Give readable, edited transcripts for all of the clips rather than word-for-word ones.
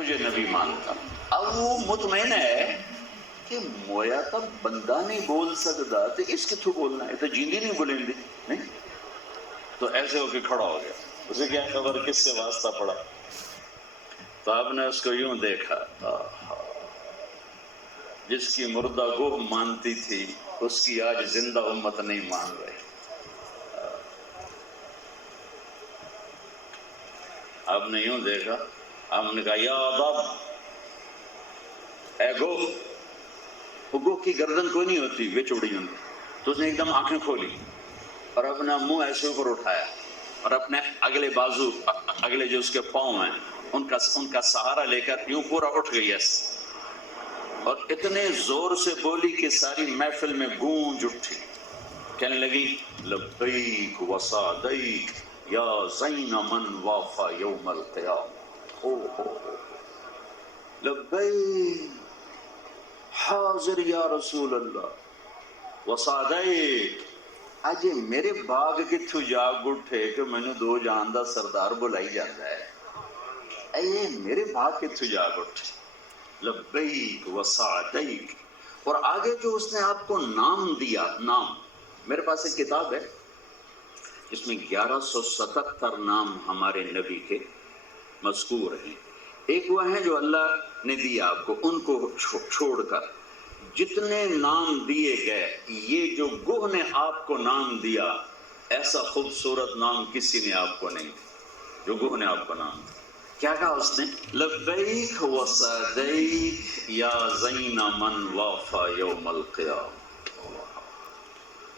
تجھے نبی مانتا. اب وہ مطمئن ہے کہ مویا تو بندہ نہیں بول سکتا تو اس کتوں بولنا ہے, تو جیندی نہیں بولیں دی نہیں. تو ایسے ہو کے کھڑا ہو گیا. اسے کیا خبر کس سے واسطہ پڑا. تو آپ نے اس کو یوں دیکھا, جس کی مردہ گوہ مانتی تھی اس کی آج زندہ امت نہیں مان رہی. آپ نے یوں دیکھا, آپ نے کہا یا باب, اے گوہ. وہ گوہ کی گردن کوئی نہیں ہوتی, بچ اڑی ہوں. تو اس نے ایک دم آنکھیں کھولی اور اپنا منہ ایسے اوپر اٹھایا اور اپنے اگلے بازو, اگلے جو اس کے پاؤں ہیں ان کا سہارا لے کر یوں پورا اٹھ گئی ایسے, اور اتنے زور سے بولی کہ ساری محفل میں گونج اٹھی. کہنے لگی لبیک وسعدیک یا زین من وافا یوم القیامہ. لبیک حاضر یا رسول اللہ وسعدیک. اج میرے باغ کتھوں جاگ اٹھے کہ مینوں دو جان دا سردار بلائی جاتا ہے. اے میرے باغ کتھوں جاگ اٹھے. لبیک وسعدیک. اور آگے جو اس نے آپ کو نام دیا, نام, میرے پاس ایک کتاب ہے جس میں 1177 نام ہمارے نبی کے مذکور ہیں. ایک وہ ہیں جو اللہ نے دیا آپ کو, ان کو چھوڑ کر جتنے نام دیے گئے, یہ جو گوہ نے آپ کو نام دیا ایسا خوبصورت نام کسی نے آپ کو نہیں دیا جو گوہ نے آپ کو نام دیا. کیا کہا اس نے؟ لبیک وسعدیک یا زین من وافا یوم القیامہ.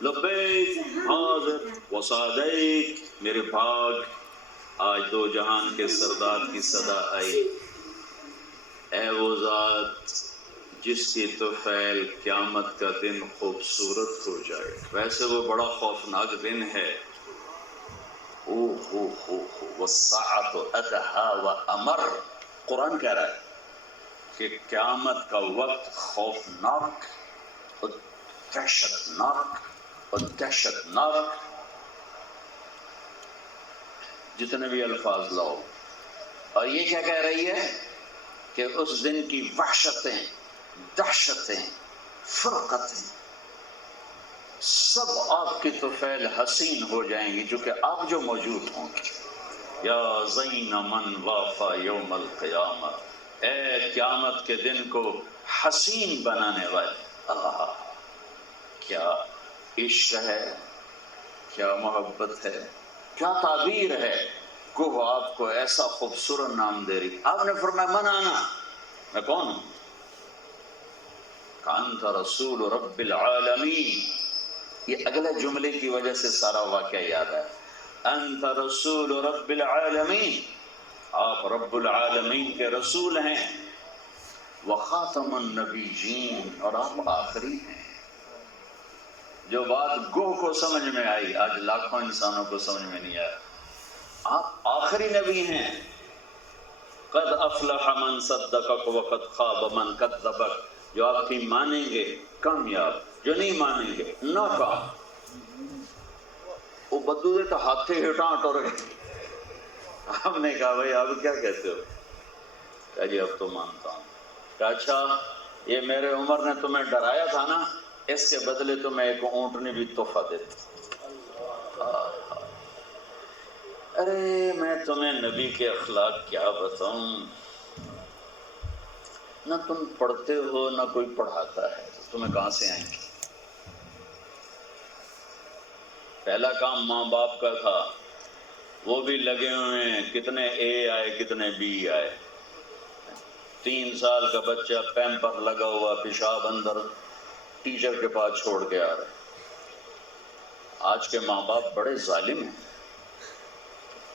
لبیک حاضر وسعدیک, میرے بھاگ آج دو جہان کے سردار کی صدا آئی. اے وہ ذات جس کی طفیل قیامت کا دن خوبصورت ہو جائے. ویسے وہ بڑا خوفناک دن ہے. والساعۃ ادہا وامر. قرآن کہہ رہا ہے کہ قیامت کا وقت خوفناک اور دہشت ناک. جتنے بھی الفاظ لاؤ. اور یہ کیا کہہ رہی ہے کہ اس دن کی وحشتیں, دہشتیں, فرقتیں سب آپ کی طفیل حسین ہو جائیں گی, جو کہ آپ جو موجود ہوں گے. یا زین من وافا یوم القیامہ. اے قیامت کے دن کو حسین بنانے والے. کیا عشق ہے, کیا محبت ہے, کیا تعبیر ہے. وہ آپ کو ایسا خوبصورت نام دے رہی. آپ نے فرمایا من انا, میں کون ہوں؟ انت رسول رب العالمین. یہ اگلے جملے کی وجہ سے سارا واقعہ یاد ہے. انت رسول رب العالمین, آپ رب العالمین کے رسول ہیں. وخاتم النبیین, اور آپ آخری ہیں. جو بات گوہ کو سمجھ میں آئی آج لاکھوں انسانوں کو سمجھ میں نہیں آیا. آپ آخری نبی ہیں. قد افلح من صدقک وقد خاب من کذبک. جو آپ کی مانیں گے کامیاب, جو نہیں مانیں گے ناکام. وہ بدو دے تو ہاتھے ہٹاں ٹر گئے. آپ نے کہا بھائی آپ کیا کہتے ہو؟ کہا جی اب تو مانتا ہوں. کہا اچھا یہ میرے عمر نے تمہیں ڈرایا تھا نا, اس کے بدلے تمہیں ایک اونٹنی بھی تحفہ دیتا. ارے میں تمہیں نبی کے اخلاق کیا بتاؤں. نہ تم پڑھتے ہو نہ کوئی پڑھاتا ہے, تو تمہیں کہاں سے آئیں گے؟ پہلا کام ماں باپ کا تھا, وہ بھی لگے ہوئے ہیں. کتنے اے آئے کتنے بی آئے. 3 سال کا بچہ پیمپر لگا ہوا, پیشاب اندر, ٹیچر کے پاس چھوڑ کے آ رہے. آج کے ماں باپ بڑے ظالم ہیں.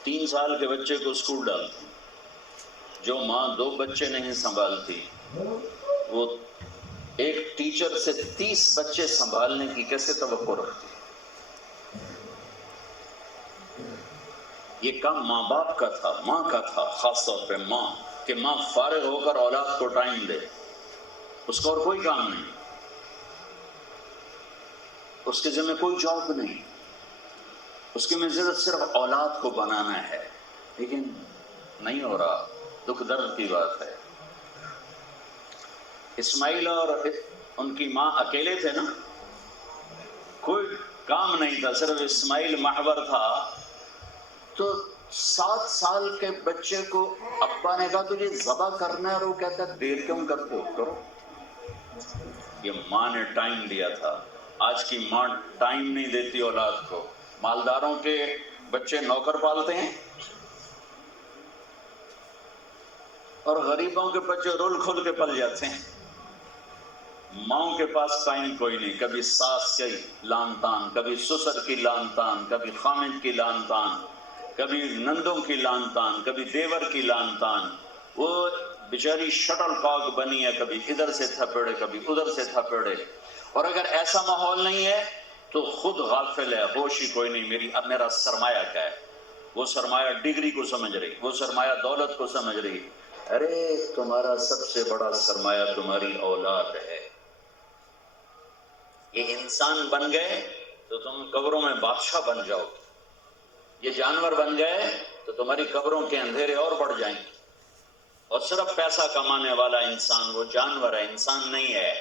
3 سال کے بچے کو اسکول ڈالتے ہیں. جو ماں 2 بچے نہیں سنبھالتی وہ ایک ٹیچر سے 30 بچے سنبھالنے کی کیسے توقع رکھتی ہے؟ یہ کام ماں باپ کا تھا, ماں کا تھا, خاص طور پہ ماں, کہ ماں فارغ ہو کر اولاد کو ٹائم دے. اس کا اور کوئی کام نہیں, اس کے ذمہ کوئی جاب نہیں, اس کی منزلت صرف اولاد کو بنانا ہے. لیکن نہیں ہو رہا. دکھ درد کی بات ہے. اسماعیل اور ان کی ماں اکیلے تھے نا، کوئی کام نہیں تھا، صرف اسماعیل محور تھا. تو 7 سال کے بچے کو ابا نے کہا تجھے ذبح کرنا ہے، اور وہ کہتا ہے دیر کیوں کرتے ہو، کرو. یہ ماں نے ٹائم دیا تھا. آج کی ماں ٹائم نہیں دیتی اولاد کو. مالداروں کے بچے نوکر پالتے ہیں اور غریبوں کے بچے رول کھول کے پل جاتے ہیں. ماؤں کے پاس ٹائم کوئی نہیں. کبھی ساس کی لان تان، کبھی سسر کی لان تان، کبھی خامد کی لان تان، کبھی نندوں کی لان تان، کبھی دیور کی لان تان. وہ بیچاری شٹل کاک بنی ہے، کبھی ادھر سے تھپڑے کبھی ادھر سے تھپڑے. اور اگر ایسا ماحول نہیں ہے تو خود غافل ہے، ہوش ہی کوئی نہیں. اب میرا سرمایہ کیا ہے؟ وہ سرمایہ ڈگری کو سمجھ رہی، وہ سرمایہ دولت کو سمجھ رہی. ارے تمہارا سب سے بڑا سرمایہ تمہاری اولاد ہے. یہ انسان بن گئے تو تم قبروں میں بادشاہ بن جاؤ. یہ جانور بن گئے تو تمہاری قبروں کے اندھیرے اور بڑھ جائیں گے. اور صرف پیسہ کمانے والا انسان وہ جانور ہے، انسان نہیں ہے.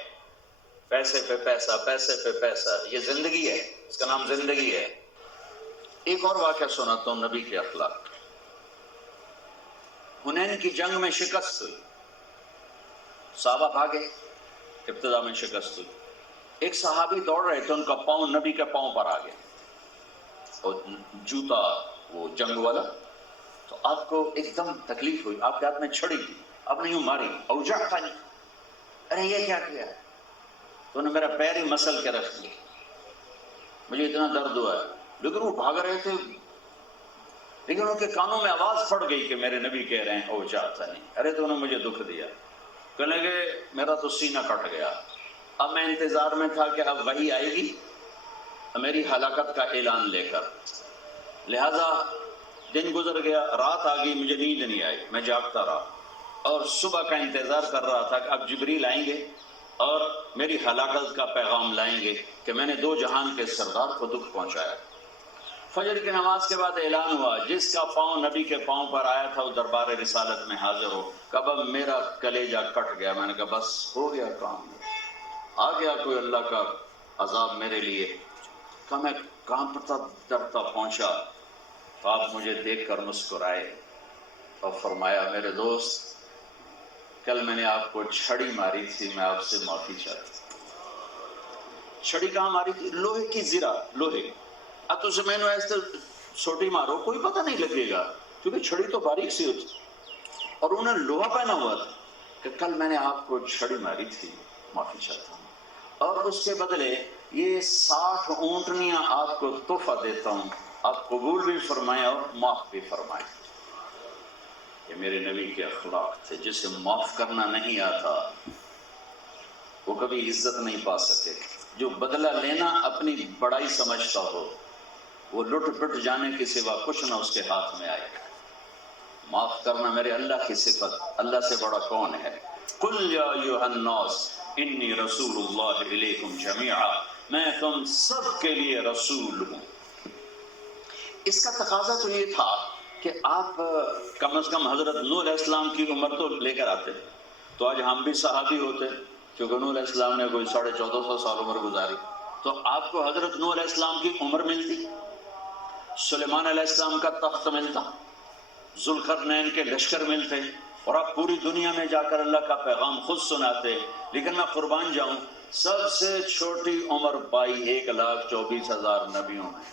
پیسے پہ پیسہ، پیسے پہ پیسہ، یہ زندگی ہے، اس کا نام زندگی ہے. ایک اور واقعہ سناتا ہوں نبی کے اخلاق. حنین کی جنگ میں شکست ہوئی، صحابہ بھاگے، ابتدا میں شکست ہوئی. ایک صحابی دوڑ رہے تھے، ان کا پاؤں نبی کے پاؤں پر آ گیا، اور جوتا وہ جنگ والا. تو آپ کو ایک دم تکلیف ہوئی، آپ کے ہاتھ میں چھڑی تھی، آپ نے یوں ماری، اوجعتنی نہیں. ارے یہ کیا کیا؟ تو نے میرا پیر ہی مسل کے رکھ دیا، مجھے اتنا درد ہوا ہے. لیکن وہ بھاگ رہے تھے، لیکن ان کے کانوں میں آواز پڑ گئی کہ میرے نبی کہہ رہے ہیں اوجعتنی. ارے تو انہوں نے مجھے دکھ دیا. کہنے لگے میرا تو سینہ کٹ گیا. اب میں انتظار میں تھا کہ اب وحی آئے گی میری ہلاکت کا اعلان لے کر. لہذا دن گزر گیا، رات آ گئی، مجھے نیند نہیں آئی، میں جاگتا رہا اور صبح کا انتظار کر رہا تھا کہ اب جبریل آئیں گے اور میری ہلاکت کا پیغام لائیں گے کہ میں نے 2 جہان کے سردار کو دکھ پہنچایا. فجر کی نماز کے بعد اعلان ہوا جس کا پاؤں نبی کے پاؤں پر آیا تھا وہ دربار رسالت میں حاضر ہو. کب اب میرا کلیجہ کٹ گیا. میں نے کہا بس ہو گیا کام، آ گیا کوئی اللہ کا عذاب میرے لیے. کہ میں کانپتا ڈرتا پہنچا تو آپ مجھے دیکھ کر مسکرائے اور فرمایا میرے دوست کل میں نے آپ کو چھڑی ماری تھی، میں آپ سے معافی چاہتا ہوں. چھڑی کہاں ماری تھی؟ لوہے کی زرہ، لوہے. اب تو میں نے ایسے چھوٹی مارو کوئی پتہ نہیں لگے گا کیونکہ چھڑی تو باریک سی ہوتی، اور انہوں نے لوہا پہنا ہوا تھا کہ کل میں نے آپ کو چھڑی ماری تھی، معافی چاہتا ہوں. اور اس کے بدلے یہ 60 اونٹنیاں آپ کو تحفہ دیتا ہوں، آپ قبول بھی فرمائیں اور معاف بھی فرمائیں. یہ میرے نبی کے اخلاق تھے. جسے معاف کرنا نہیں آتا وہ کبھی عزت نہیں پا سکے. جو بدلہ لینا اپنی بڑائی سمجھتا ہو وہ لٹ پٹ جانے کے سوا کچھ نہ اس کے ہاتھ میں آئے. معاف کرنا میرے اللہ کی صفت، اللہ سے بڑا کون ہے؟ قل یا ایھا الناس انی رسول اللہ الیکم جمیعا، میں تم سب کے لیے رسول ہوں. اس کا تقاضا تو یہ تھا کہ آپ کم از کم حضرت نوح علیہ السلام کی عمر تو لے کر آتے، تو آج ہم بھی صحابی ہوتے، کیونکہ نوح علیہ السلام نے کوئی 1450 سال عمر گزاری. تو آپ کو حضرت نوح علیہ السلام کی عمر ملتی، سلیمان علیہ السلام کا تخت ملتا، ذوالقرنین کے لشکر ملتے، اور آپ پوری دنیا میں جا کر اللہ کا پیغام خود سناتے. لیکن میں قربان جاؤں سب سے چھوٹی عمر پائی 1,24,000 نبیوں میں.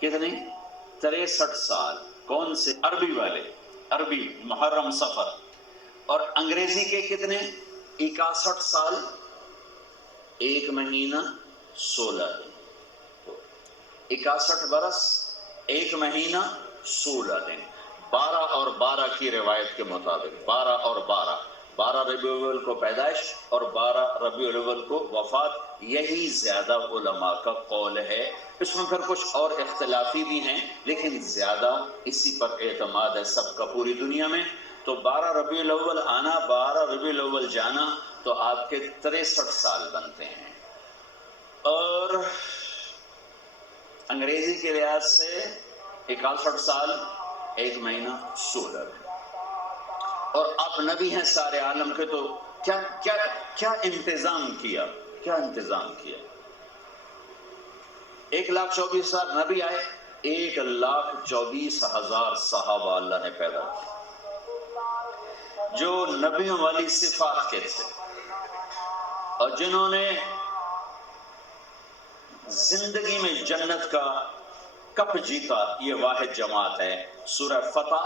کتنی؟ 63 سال. کون سے؟ عربی والے، عربی محرم سفر. اور انگریزی کے کتنے؟ 61 سال 1 مہینہ 16 دن. 61 برس 1 مہینہ 16 دن. 12 اور 12 کی روایت کے مطابق 12 اور 12 ربیع الاول کو پیدائش اور 12 ربیع الاول کو وفات. یہی زیادہ علماء کا قول ہے. اس میں پھر کچھ اور اختلافی بھی ہیں لیکن زیادہ اسی پر اعتماد ہے سب کا پوری دنیا میں. تو 12 ربیع الاول آنا، 12 ربیع الاول جانا، تو آپ کے 63 سال بنتے ہیں. اور انگریزی کے لحاظ سے 61 سال 1 مہینہ 16 دن. اور آپ نبی ہیں سارے عالم کے، تو کیا کیا کیا انتظام کیا، کیا انتظام کیا؟ 1,24,000 نبی آئے، 1,24,000 صحابہ اللہ نے پیدا کیا جو نبیوں والی صفات کے تھے اور جنہوں نے زندگی میں جنت کا کپ جیتا۔ یہ واحد جماعت ہے۔ سورہ فتح،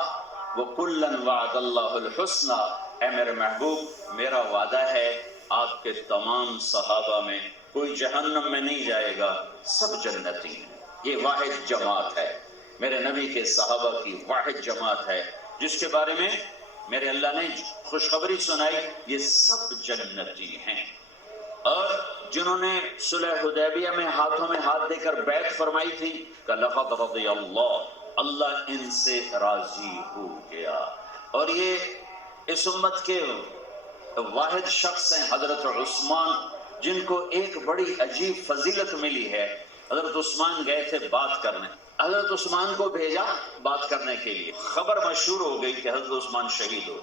وَكُلًّا وَعَدَ اللَّهُ الْحُسْنَى، اے میرے محبوب میرا وعدہ ہے آپ کے تمام صحابہ میں کوئی جہنم میں نہیں جائے گا، سب جنتی ہیں۔ یہ واحد جماعت ہے، میرے نبی کے صحابہ کی واحد جماعت ہے جس کے بارے میں میرے اللہ نے خوشخبری سنائی، یہ سب جنتی ہیں۔ اور جنہوں نے صلح حدیبیہ میں ہاتھوں میں ہاتھ دے کر بیعت فرمائی تھی کہ لقد رضی اللہ ان سے راضی ہو گیا۔ اور یہ اس امت کے واحد شخص ہیں حضرت عثمان، جن کو ایک بڑی عجیب فضیلت ملی ہے۔ حضرت عثمان گئے تھے بات کرنے، حضرت عثمان کو بھیجا بات کرنے کے لیے، خبر مشہور ہو گئی کہ حضرت عثمان شہید ہو،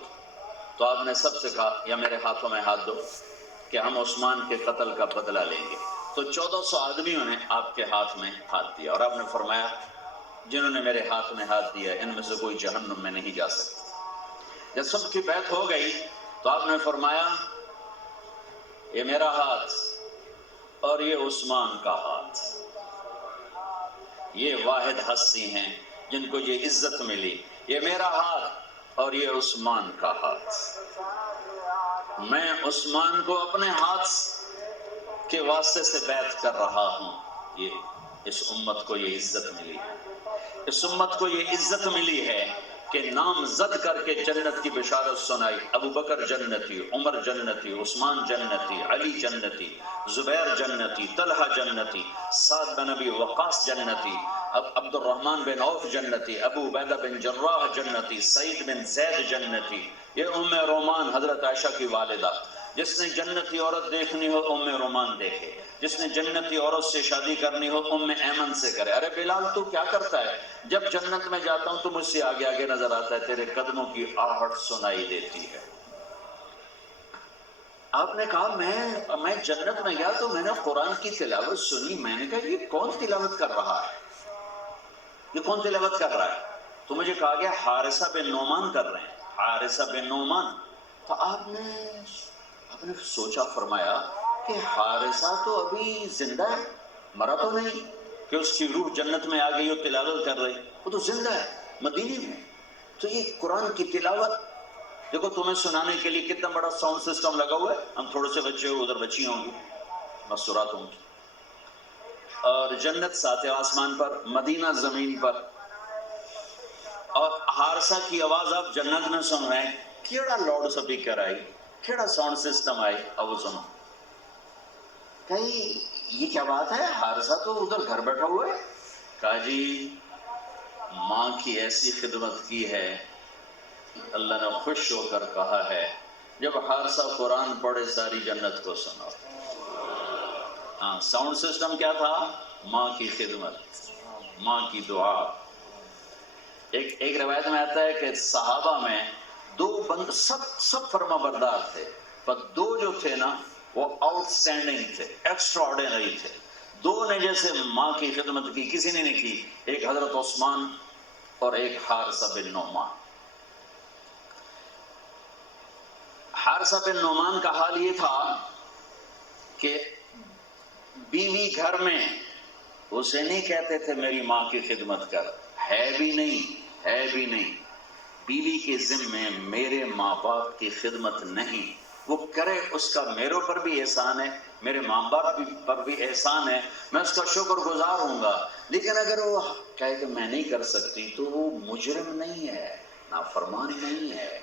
تو آپ نے سب سے کہا یا میرے ہاتھوں میں ہاتھ دو کہ ہم عثمان کے قتل کا بدلہ لیں گے۔ تو 1400 آدمیوں نے آپ کے ہاتھ میں ہاتھ دیا اور آپ نے فرمایا جنہوں نے میرے ہاتھ میں ہاتھ دیا ان میں سے کوئی جہنم میں نہیں جا سکتا۔ جب سب کی بیعت ہو گئی تو آپ نے فرمایا یہ میرا ہاتھ اور یہ عثمان کا ہاتھ، یہ واحد ہستی ہیں جن کو یہ عزت ملی، یہ میرا ہاتھ اور یہ عثمان کا ہاتھ۔ میں عثمان کو اپنے ہاتھ کے واسطے سے بیعت کر رہا ہوں۔ یہ اس امت کو یہ عزت ملی ہے، اس امت کو یہ عزت ملی ہے کہ نامزد کر کے جنت کی بشارت سنائی۔ ابو بکر جنتی، عمر جنتی، عثمان جنتی، علی جنتی، زبیر جنتی، طلحہ جنتی، سعد بن ابی وقاص جنتی، عبد الرحمن بن عوف جنتی، ابو عبیدہ بن جراح جنتی، سعید بن زید جنتی۔ یہ ام رومان حضرت عائشہ کی والدہ، جس نے جنتی عورت دیکھنی ہو ام رومان دیکھے، جس نے جنتی عورت سے شادی کرنی ہو ام ایمن سے کرے۔ ارے بلال تو کیا کرتا ہے؟ جب جنت میں جاتا ہوں تو مجھ سے آگے آگے نظر آتا ہے، تیرے قدموں کی آہٹ سنائی دیتی ہے۔ آپ نے کہا میں جنت میں گیا تو میں نے قرآن کی تلاوت سنی، میں نے کہا یہ کون تلاوت کر رہا ہے، یہ کون تلاوت کر رہا ہے؟ تو مجھے کہا گیا حارثہ بن نعمان کر رہے ہیں، حارثہ بن نعمان۔ تو آپ نے سوچا، فرمایا کہ حارثہ تو ابھی زندہ ہے، مرا تو نہیں کہ اس کی روح جنت میں آ گئی اور تلاوت کر رہی، وہ تو زندہ ہے مدینے میں۔ تو یہ قرآن کی تلاوت دیکھو، تمہیں سنانے کے لیے کتنا بڑا ساؤنڈ سسٹم لگا ہوا ہے۔ ہم تھوڑے سے بچے ہو، ادھر بچی ہوں گی، مسورات ہوں گی، اور جنت ساتھ آسمان پر، مدینہ زمین پر، اور حارثہ کی آواز آپ جنت میں سن رہے ہیں۔ کیڑا لاؤڈ سپیکر آئی، کیڑا ساؤنڈ سسٹم آئی، اب وہ سنو۔ کہیں یہ کیا بات ہے، حارثہ تو ادھر گھر بیٹھا ہوا ہے۔ کہا جی ماں کی ایسی خدمت کی ہے، اللہ نے خوش ہو کر کہا ہے جب حارثہ قرآن پڑھے ساری جنت کو سناؤ۔ ہاں، ساؤنڈ سسٹم کیا تھا؟ ماں کی خدمت، ماں کی دعا۔ ایک روایت میں آتا ہے کہ صحابہ میں دو بند سب فرما بردار تھے، پر دو جو تھے نا وہ آؤٹ سٹینڈنگ تھے، ایکسٹرا آرڈینری تھے۔ دو نے جیسے ماں کی خدمت کی کسی نے نہیں کی، ایک حضرت عثمان اور ایک حارثہ بن نعمان۔ حارثہ بن نعمان کا حال یہ تھا کہ بیوی گھر میں اسے نہیں کہتے تھے میری ماں کی خدمت کر، ہے بھی نہیں، بیوی کے ذمے میرے ماں باپ کی خدمت نہیں، وہ کرے اس کا میرے پر بھی احسان ہے، میرے ماں باپ پر بھی احسان ہے، میں اس کا شکر گزار ہوں گا۔ لیکن اگر وہ کہے کہ میں نہیں کر سکتی تو وہ مجرم نہیں ہے، نافرمان نہیں ہے۔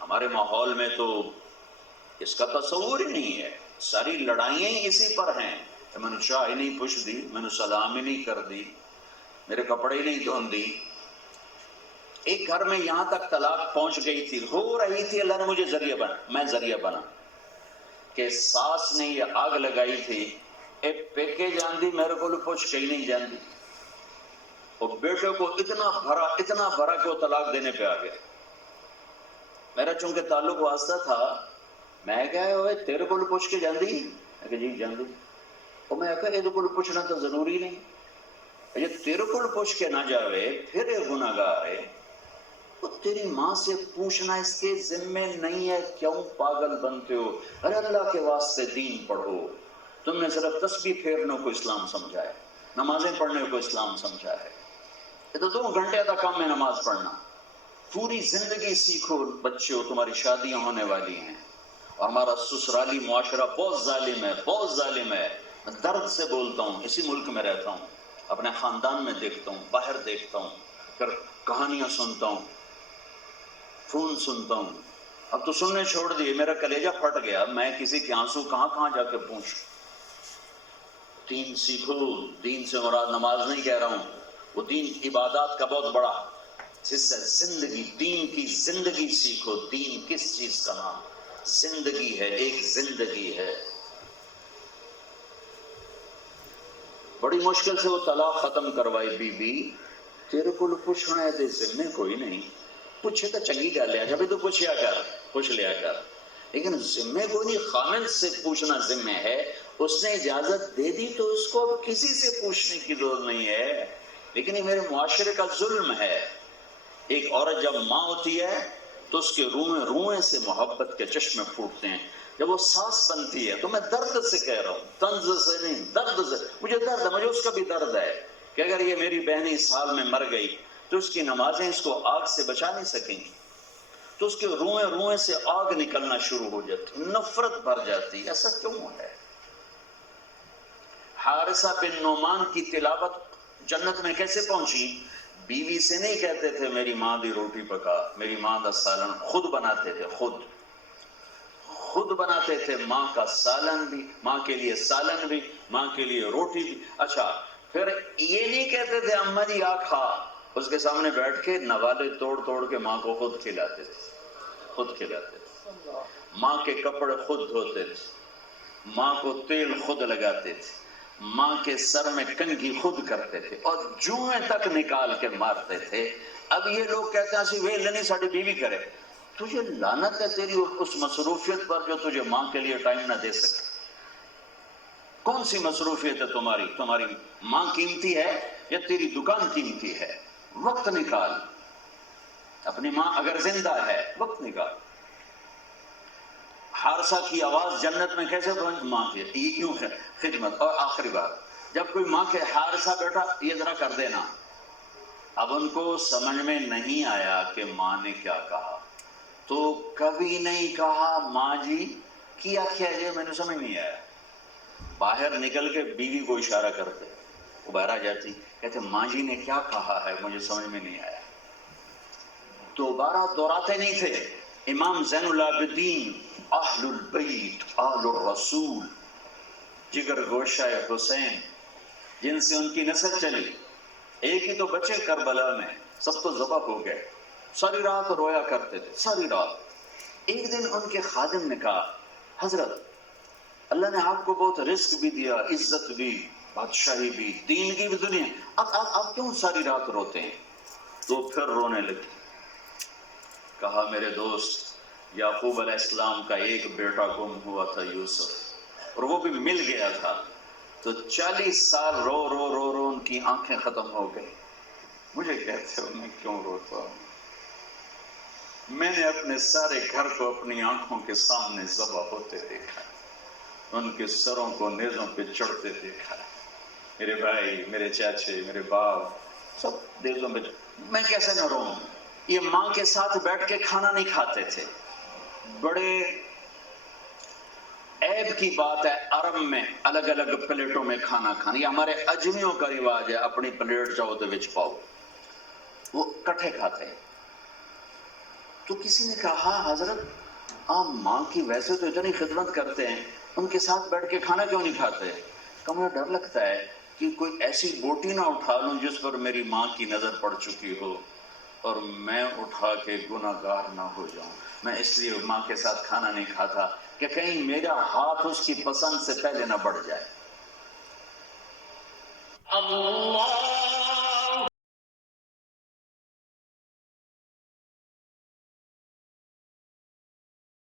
ہمارے ماحول میں تو اس کا تصور ہی نہیں ہے، ساری لڑائیاں ہی اسی پر ہیں کہ میں نے چائے ہی نہیں پوچھ دی، میں نے سلام ہی نہیں کر دی، میرے کپڑے ہی نہیں دھون دی۔ ایک گھر میں یہاں تک طلاق پہنچ گئی تھی، ہو رہی تھی، اللہ نے مجھے میں ذریعہ بنا کہ ساس نے یہ آگ لگائی تھی، اے پیکے جان دی میرے کو پوچھ کہیں نہیں جان دی، اور بیٹے کو اتنا بھرا کہ وہ طلاق دینے پہ آ گیا۔ میرا چونکہ تعلق واسطہ تھا، میں کہا ہوئے تیرے کو پوچھ کے جاندی؟ میں کہا جی جاندی۔ اور میں کہا یہ کو پوچھنا تو ضروری نہیں، یہ تیرے کو پوچھ کے نہ جاوے پھر یہ گناہ گار ہے، تو تیری ماں سے پوچھنا اس کے ذمے نہیں ہے، کیوں پاگل بنتے ہو؟ ارے اللہ کے واسطے دین پڑھو، تم نے صرف تسبیح پھیرنے کو اسلام سمجھا ہے، نمازیں پڑھنے کو اسلام سمجھا ہے، یہ تو 2 گھنٹے کا کام ہے نماز پڑھنا، پوری زندگی سیکھو بچوں، تمہاری شادیاں ہونے والی ہیں، اور ہمارا سسرالی معاشرہ بہت ظالم ہے، بہت ظالم ہے، میں درد سے بولتا ہوں، اسی ملک میں رہتا ہوں، اپنے خاندان میں دیکھتا ہوں، باہر دیکھتا ہوں، پھر کہانیاں سنتا ہوں، فون سنتا ہوں، اب تو سننے چھوڑ دیے، میرا کلیجہ پھٹ گیا، میں کسی کے آنسو کہاں کہاں جا کے پوچھوں۔ دین سیکھو، دین سے مراد نماز نہیں کہہ رہا ہوں، وہ دین عبادات کا بہت بڑا حصہ، زندگی، دین کی زندگی سیکھو، دین کس چیز کا نام؟ زندگی ہے، ایک زندگی ہے۔ بڑی مشکل سے وہ طلاق ختم کروائی بی بی، تیرے کو پوچھنا ہے تے ذمے کوئی نہیں، پوچھے تو چنگی گل ہے، جب تو پوچھیا کر، پوچھ لیا کر، لیکن ذمے کوئی نہیں، خامد سے پوچھنا ذمے ہے، اس نے اجازت دے دی تو اس کو اب کسی سے پوچھنے کی ضرورت نہیں ہے، لیکن یہ میرے معاشرے کا ظلم ہے۔ ایک عورت جب ماں ہوتی ہے تو اس کے روئیں روئیں سے محبت کے چشمے پھوٹتے ہیں، جب وہ ساس بنتی ہے تو میں درد سے کہہ رہا ہوں، طنز سے نہیں، درد سے، مجھے درد ہے، مجھے اس کا بھی درد ہے کہ اگر یہ میری بہن اس حال میں مر گئی تو اس کی نمازیں اس کو آگ سے بچا نہیں سکیں گی، تو اس کے روئیں روئیں سے آگ نکلنا شروع ہو جاتی، نفرت بھر جاتی، ایسا کیوں ہے؟ حارثہ بن نعمان کی تلاوت جنت میں کیسے پہنچی؟ بیوی سے نہیں کہتے تھے میری ماں دی روٹی پکا، میری ماں دا سالن، خود بناتے تھے، خود بناتے تھے، ماں کا سالن بھی، ماں کے لیے سالن بھی، ماں کے لیے روٹی بھی۔ اچھا پھر یہ نہیں کہتے تھے اماں جی آ کھا، اس کے سامنے بیٹھ کے نوالے توڑ توڑ کے ماں کو خود کھلاتے تھے، خود کھلاتے تھے، ماں کے کپڑے خود دھوتے تھے، ماں کو تیل خود لگاتے تھے، ماں کے سر میں کنگھی خود کرتے تھے، اور جوئیں تک نکال کے مارتے تھے۔ اب یہ لوگ کہتے ہیں وے لنی ساڑی بیوی کرے، تجھے لعنت ہے تیری اس مصروفیت پر جو تجھے ماں کے لیے ٹائم نہ دے سکے۔ کون سی مصروفیت ہے تمہاری؟ تمہاری ماں قیمتی ہے یا تیری دکان قیمتی ہے؟ وقت نکال، اپنی ماں اگر زندہ ہے وقت نکال۔ حارثہ کی آواز جنت میں کیسے پہنچ؟ ماں کی، یہ کیوں ہے خدمت۔ اور آخری بات، جب کوئی ماں کے حارثہ بیٹا یہ ذرا کر دینا، اب ان کو سمجھ میں نہیں آیا کہ ماں نے کیا کہا، تو کبھی نہیں کہا ماں جی کیا کیا جائے، میں نے سمجھ نہیں آیا، باہر نکل کے بیوی کو اشارہ کرتے، وہ باہر آ جاتی، کہتے ماں جی نے کیا کہا ہے مجھے سمجھ میں نہیں آیا، دوبارہ دوہراتے نہیں تھے۔ امام زین العابدین اہل البیت آل الرسول، جگر گوشہ حسین، جن سے ان کی نسل چلی، ایک ہی تو بچے کربلا میں، سب تو ذبح ہو گئے، ساری رات رویا کرتے تھے، ساری رات۔ ایک دن ان کے خادم نے کہا حضرت اللہ نے آپ کو بہت رزق بھی دیا، عزت بھی، بادشاہی بھی، دین کی بھی دنیا، اب کیوں ساری رات روتے ہیں؟ تو پھر رونے لگے، کہا میرے دوست یعقوب علیہ السلام کا ایک بیٹا گم ہوا تھا یوسف، اور وہ بھی مل گیا تھا، تو 40 سال رو رو رو رو ان کی آنکھیں ختم ہو گئی۔ مجھے کہتے ہو میں کیوں روتا ہوں؟ میں نے اپنے سارے گھر کو اپنی آنکھوں کے سامنے ذبح ہوتے دیکھا، ان کے سروں کو نیزوں پہ چڑھتے دیکھا، میرے بھائی، میرے چاچے، میرے باپ سب نیزوں پہ، میں کیسے نہ روؤں؟ یہ ماں کے ساتھ بیٹھ کے کھانا نہیں کھاتے تھے۔ بڑے عیب کی بات ہے عرب میں الگ الگ پلیٹوں میں کھانا کھانا، یہ ہمارے اجمیوں کا رواج ہے، اپنی پلیٹ چاہو تو وچ پاؤ، وہ کٹھے کھاتے ہیں۔ تو کسی نے کہا حضرت آپ ماں کی ویسے تو اتنی خدمت کرتے ہیں، ان کے ساتھ بیٹھ کے کھانا کیوں نہیں کھاتے؟ کہ مجھے ڈر لگتا ہے کہ کوئی ایسی بوٹی نہ اٹھا لوں جس پر میری ماں کی نظر پڑ چکی ہو اور میں اٹھا کے گناہ گار نہ ہو جاؤں، میں اس لیے ماں کے ساتھ کھانا نہیں کھاتا کہ کہیں میرا ہاتھ اس کی پسند سے پہلے نہ بڑھ جائے۔ اللہ